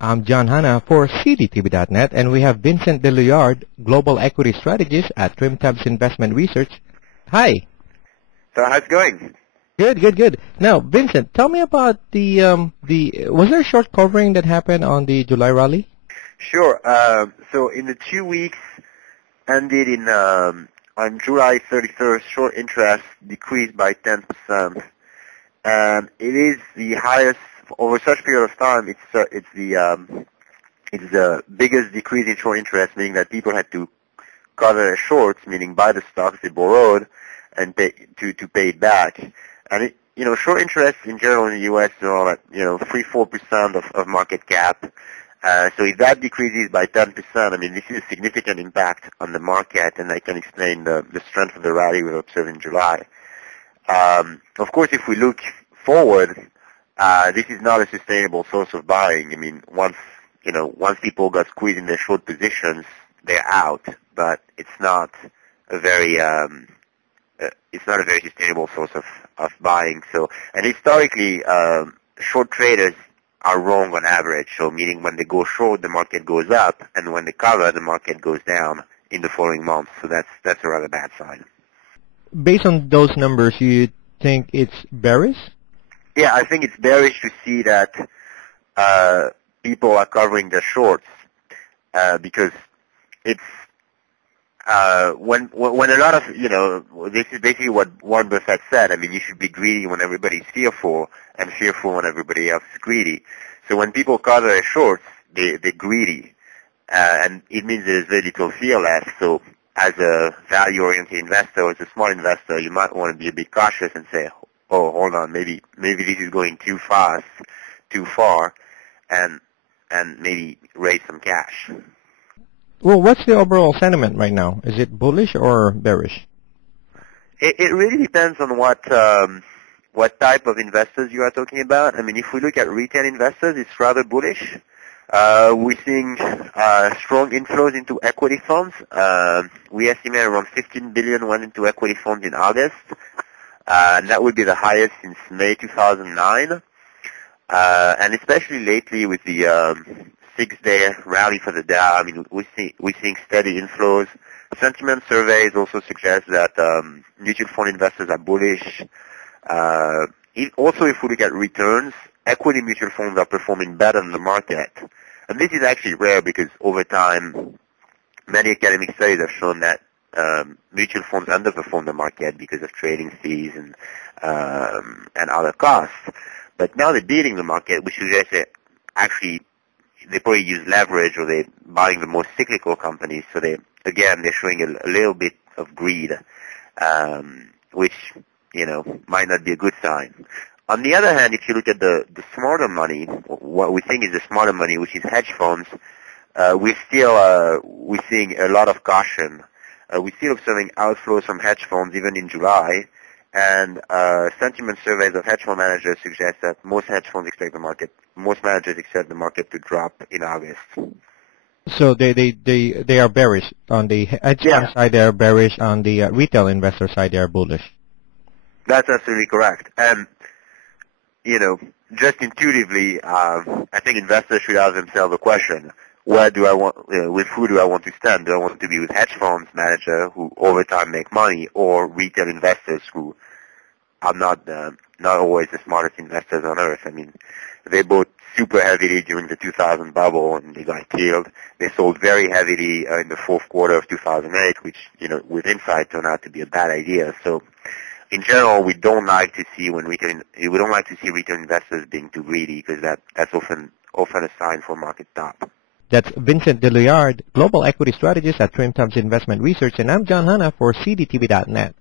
I'm John Hanna for CDTV.net, and we have Vincent Deluard, Global Equity Strategist at TrimTabs Investment Research. Hi. So how's it going? Good. Now, Vincent, tell me about was there a short covering that happened on the July rally? Sure. So in the 2 weeks ended on July 31st, short interest decreased by 10%. And it is the highest over such a period of time. It's the biggest decrease in short interest, meaning that people had to cover their shorts, meaning buy the stocks they borrowed and pay it back. And short interest in general in the U.S. are at 3-4% of market cap. So if that decreases by 10%, I mean, this is a significant impact on the market, and I can explain the strength of the rally we've observed in July. Of course, if we look forward, this is not a sustainable source of buying. I mean, once people got squeezed in their short positions, they're out. But it's not a very sustainable source of buying. So, and historically, short traders are wrong on average. So, meaning when they go short, the market goes up, and when they cover, the market goes down in the following months. So that's a rather bad sign. Based on those numbers, you think it's bearish? Yeah, I think it's bearish to see that people are covering their shorts because it's when a lot of this is basically what Warren Buffett said. I mean, you should be greedy when everybody's fearful, and fearful when everybody else is greedy. So when people cover their shorts, they're greedy, and it means there's very little fear left. So as a value-oriented investor or as a smart investor, you might want to be a bit cautious and say, oh, hold on, maybe this is going too fast, too far, and maybe raise some cash. Well, what's the overall sentiment right now? Is it bullish or bearish? It really depends on what type of investors you are talking about. I mean, if we look at retail investors, it's rather bullish. We're seeing strong inflows into equity funds. We estimate around $15 billion went into equity funds in August. And that would be the highest since May 2009. And especially lately with the 6-day rally for the Dow, I mean, we're seeing steady inflows. Sentiment surveys also suggest that mutual fund investors are bullish. Also, if we look at returns, equity mutual funds are performing better than the market. And this is actually rare because over time, many academic studies have shown that mutual funds underperform the market because of trading fees and other costs. But now they're beating the market, which suggests that actually they probably use leverage or they're buying the most cyclical companies. So they're showing a little bit of greed, which, might not be a good sign. On the other hand, if you look at the smarter money, what we think is the smarter money, which is hedge funds, we're seeing a lot of caution. We're still observing outflows from hedge funds even in July, and sentiment surveys of hedge fund managers suggest that most managers expect the market to drop in August. So they are bearish on the hedge fund side. They are bearish on the retail investor side. They are bullish. That's absolutely correct. And just intuitively, I think investors should ask themselves a question: where do I want? With who do I want to stand? Do I want to be with hedge funds manager who over time make money, or retail investors who are not always the smartest investors on earth? I mean, they bought super heavily during the 2000 bubble and they got killed. They sold very heavily in the fourth quarter of 2008, which with insight turned out to be a bad idea. So, in general, we don't like to see retail investors being too greedy because that's often a sign for market top. That's Vincent Deluard, Global Equity Strategist at TrimTabs Investment Research, and I'm John Hanna for CDTV.net.